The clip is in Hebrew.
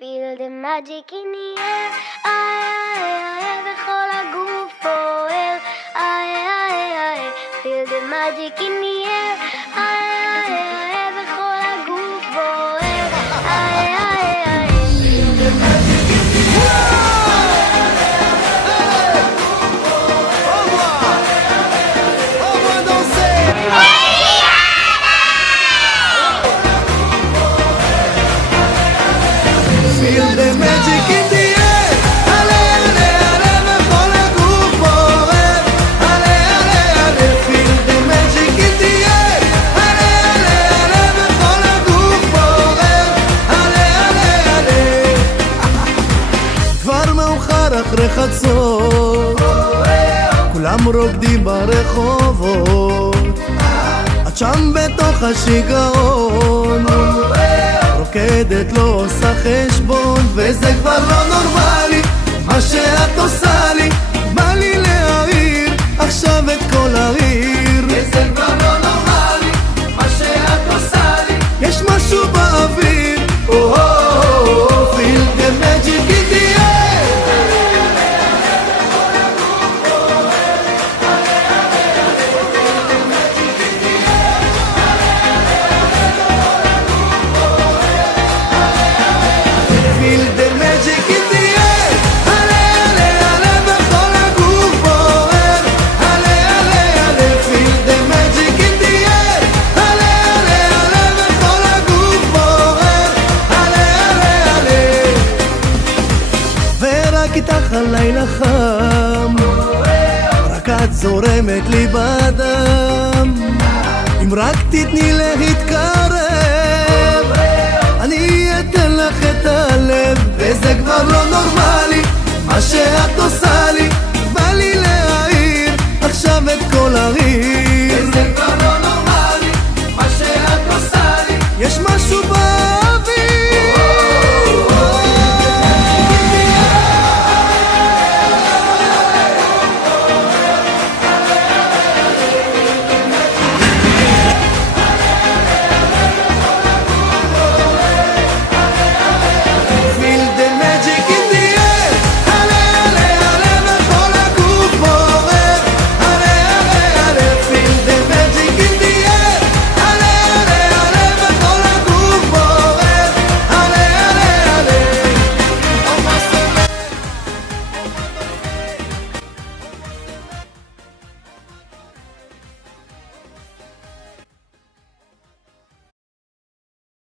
Feel the magic in the air, וכל הגוף פוער, Feel the magic in the air, וכל הגוף פוער, Feel the magic in the Feel the magic in the air, ale ale ale וכל הגוף בוער, ale ale ale Feel the magic in the air, ale ale ale וכל הגוף בוער, ale ale ale כבר מאוחר אחרי חצות, כולם רוקדים ברחובות, את שם בתוך השיגעון רוקדת לא עושה חשבון, וזה כבר לא נורמלי מה שאת עושה לי, בא לי להעיר עכשיו את כל העיר, וזה כבר לא נורמלי מה שאת עושה לי, יש משהו באוויר, Feel the magic in the air, Feel the magic in the air, ale ale ale וכל הגוף בוער, ale ale ale Feel the magic in the air, ale ale ale וכל הגוף בוער, ale ale ale ורק איתך הלילה חם, רק את זורמת לי בדם, אם רק תתני להתקרב